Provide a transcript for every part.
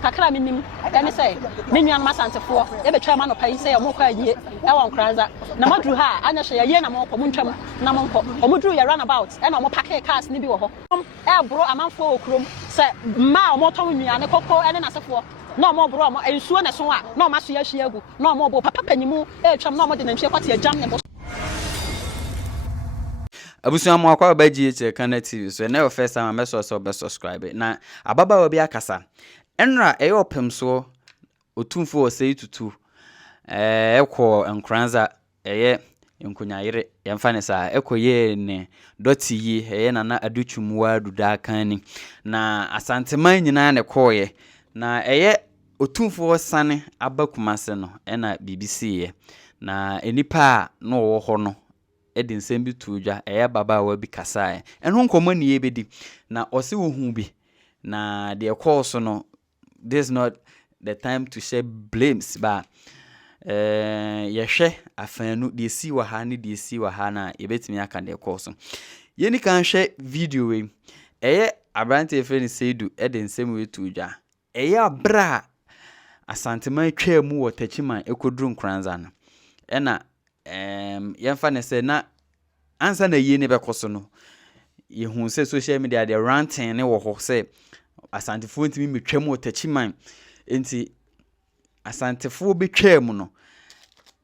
Kakra minim ene say me nuan masantefo e betwa ma no pai say omokọ ayie e won kranza na madru ha anya hye ye na monko muntwam na monko omudru ye runabout e na omopake cars ni bi wo ho e bro amanfo okrom say ma omoton nuane kokko ene nasefo na omobro omo ensuo ne so a na omaso ya hye agu na omobo papa panyimu e twam na omode na nhwe kwate agam ne bo Abusuamu akwa baji eche Kana TV so na your first time ameso so be subscribe na ababa obi akasa enra eyopem so Otumfuo sei tutu ekwo enkranza eye nkunyayire yemfane sa ekoye ne doti yi eye nana adutwumwa dudakan na Asante man nyina ne koye na eye Otumfuo sane abakumase no na BBC ye na enipa no wo ho no edin sembi tuja baba wa bi kasae enho nkomo ne yebedi na ose wo hu bi na the course no this is not the time to share blames ba yehwe afanu de si wa ha ne de si wa ha na yebetimi aka the course yeni kan hwe video we abrante efeni seidu edin sembi tuja abra Asante man twa mu wo Techiman ekodru nkranza no ena yemfa ne se na ansa na yie ne bekoso no yehu se social media de ranting ne wo ho se Asantefo ntimi metwam wo Techiman enti Asantefo betwam no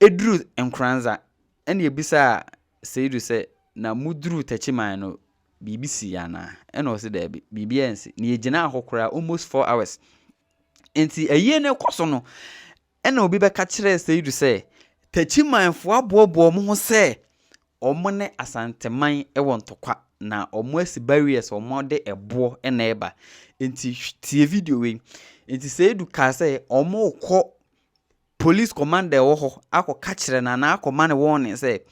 edru enkranza ene ebisa seidu se na mudru Techiman no BBC yana ene o se da BBNC ne yegina ahokora almost 4 hours enti ayie ne koso no ene obi beka kire seidu se Techiman fo abobo mo ho se omo ne Asanteman ewo ntokwa na omo asi barriers omo de ebo na eba enti tie video we enti seidu ka se omo ko police commander wo ho akoka kire na akoma ne warning se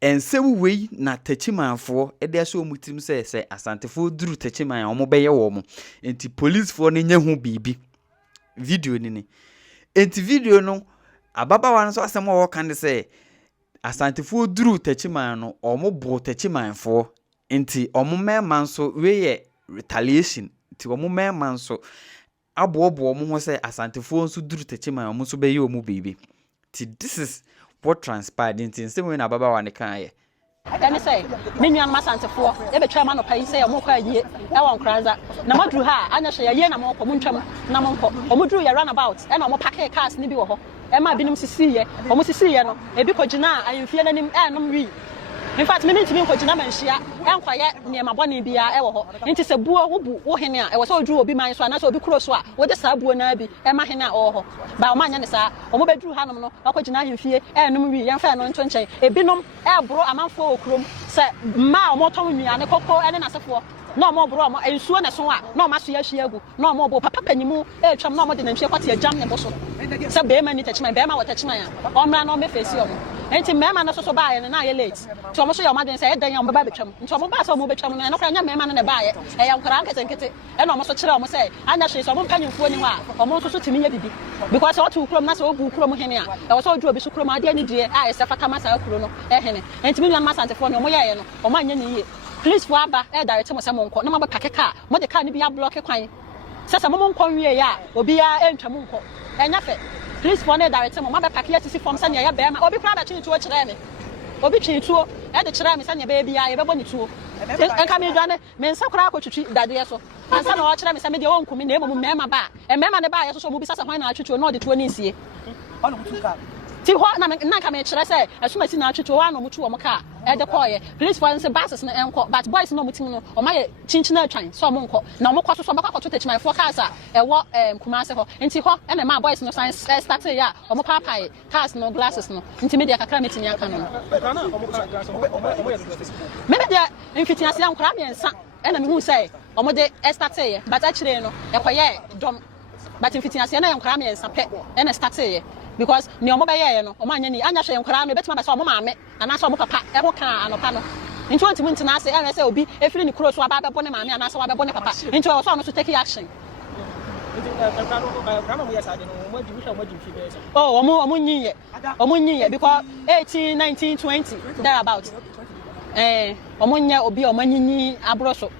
ensewu we na Techiman fo ede aso omutim se Asantefo duru Techiman omo beye wo mo enti police fo ne nya hu bibi video ni enti video no ababa wan so asem wo kan se Asantefo duru Techiman no omo bo Techiman fo enti omo mema so we ye retaliation ti omo mema so abobo omo ho se Asantefo nso duru Techiman omo so be ye omo baby ti this is what transpired enti nsem we na ababa wan kan ye Can say, Minion Masantefo, every chairman of Pay say a mocha ye, Ewan Kranza, Namadru ha, Anya Shaya Namo, Muntram, Namonko, Omudru ya runabout, and Omo Pake cars Nibiho, Emma Binum Sicilia, Omo Siciliano, a Bicojina, I am feeling him and we. In fact, minute to me for Jinamenshia, and quiet near my bonny be our into a boor who Wohenia, I was all drew be my son, I saw be close what the Sabu Nabi, Emma Hena or Baumanisa, or Mobe drew Hanamo, Okojina in fear, and Numi, and Fan on 20, a binum, air bro, a man for crum, said Ma, more Tommy, and a cocoa, and an asafo. No more bro, and soon as one, no Masia Shiago, no more Papa Pennimu, a chum no more than she what your jam the bosso. So Beman touch my Bama or touch my on man on me face. And to Mamma so buy and I late. So I'm sure your mother said, then I'm a baby chum. So I'm about to move a chum and no friend, man and a buy it. I am Karankas and Kitty, and almost a chill say, and actually some penny for anyone, almost to me because all two crum, so good crum here. I was all drove to crum, I didn't dear, I Safakamasa Chrono, and to me, I'm Masante for no more or my year. Please for Abba, direct to someone called number Pakaka, what the can be a block a coin. Says a moment come here, or be a entramunco, and nothing. Please for a direct to Mama Pakia to see from Sanya Bama, or be proud to a chirame. Or be chin to at the chirame, Sanya baby, I ever wanted to. And come in, men so crowd to treat that dear so. And some of them is a own coming name of Mamma Ba, and Mamma the buyer so will be such a fine to know the 20 See what Nakamich, say, as soon as you know to one or two or car at the choir. Please for the buses and but boys no mutin or my chinchina train, so monko. No more cost of to touch my forecast, a walk Kumasa, and see what and my boys no science starts ya, or more papa, cars no glasses no, intermediate calamity in your canon. Maybe they are in 15 young crabby and son, and who say, or more de estate, but actually no, a quiet, dumb, but in 15 young crabby and some pet, and a state. Because no more by no, or my any, and I shall cram, bet my son, mamma, and I saw papa, ever can, and a panel. Into want to win to say and I say obi if you cross wa ba bone maame and asa wa bone papa. Into I was on to take action. Oh, omunyi because 18, 19, 20 thereabout. Omunya obi omanyinyi abroso.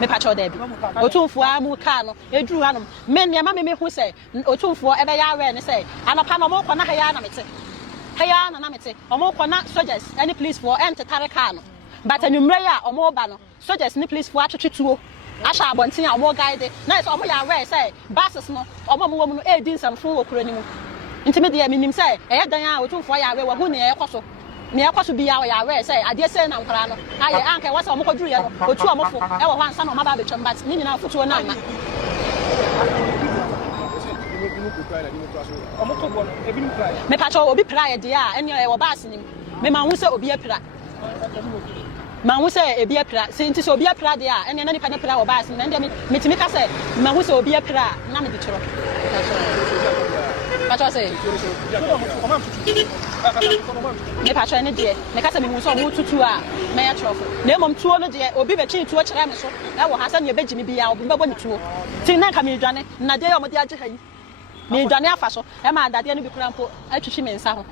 Me pacho debi. Otumfuo amu ka no eduru hanom. Me ne ma me hu say Otumfuo ebe ya we ne say anapa no mo kɔ na haya na mete. Haya na mete. Omo kɔ na soldiers any police for entetare ka no. But anumre ya omo ba no soldiers ni police for atwetwetuo. Asha abontin a omo guide na so omo ya we say buses no omo mo no e din samfo okuro ni mu. Ntime de minim say e dan a Otumfuo ya we wo hu ne e kɔ so. Me akwaso bia wo ya we say ade say na nkara no aye anka wasa omo koduru ye no otu omofo e wo hansa na omo ba betwam but ni nyina fotuo na na me pacho obi pra ye de a ene e wo baas nim me ma hu say obi apira ma hu say ebi apira se nti say obi apira de a ene na nipa ne pra wo baas na ndem metimi ka say ma hu say obi apira na me de chiro pacho say me pacho ne de me ka say me hu so omo tutu a me ya trofo na emom tuo no de obi be chi tuo kire me so e wo ha say ne be gimi bia obi be bo ne tuo tin na ka me dwane na de omo de age hayi me dwane afa so e ma adade no bi kura mpo atwitwi me nsa ho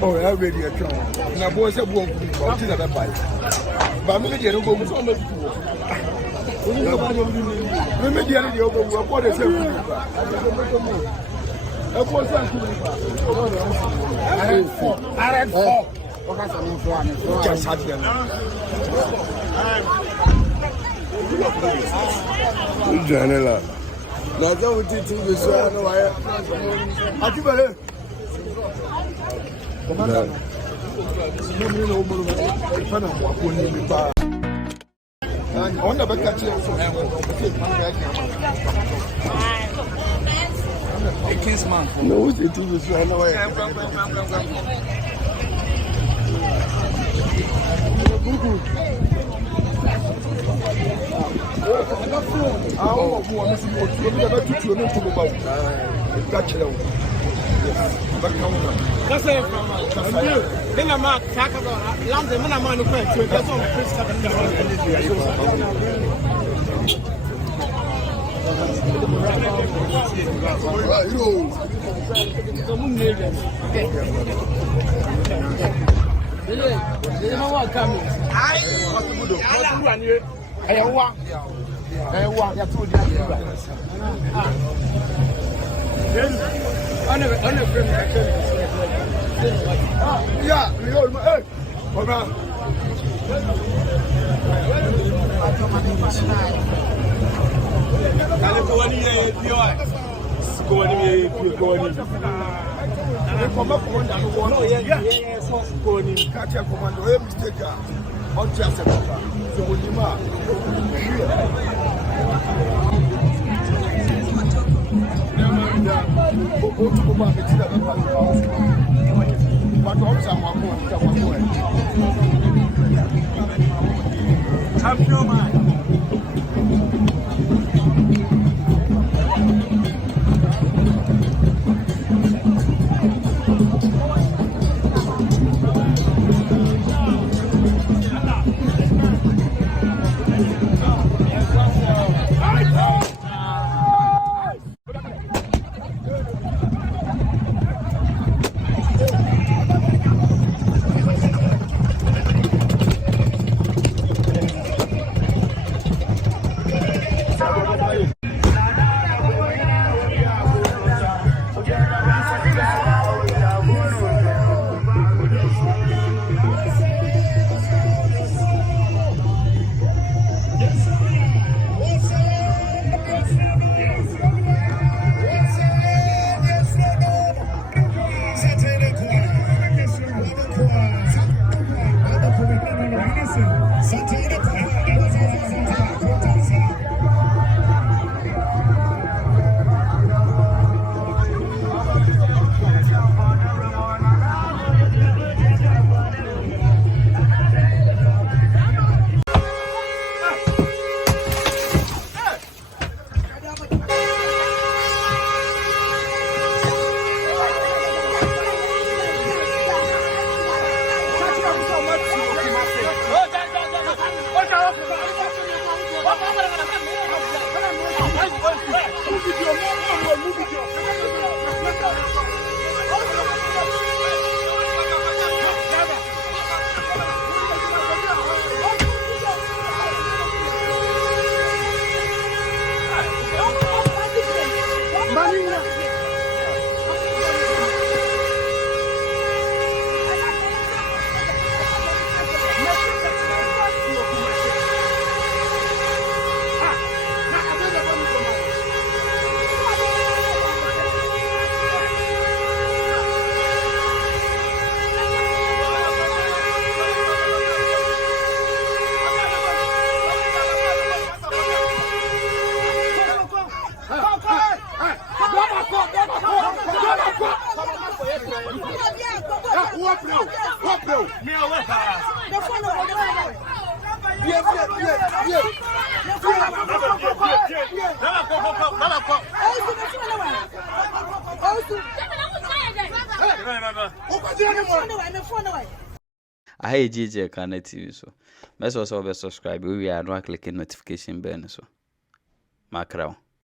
Oh, I already a try. Now, boys, I won't be about it. But I'm going to go with all of you. Let me get it over what is it? I had four. Just had them. Janela. Now, go with it to the side. I keep it. I want to catch you from a kinsman. No, it is right away. That's it. Then I'm not talking about land. I'm not going to quit. So that's all. Yeah, we all hey, come on. I hate JJ Kana TV so. Let's also subscribe. We are not clicking notification bell so. Macro.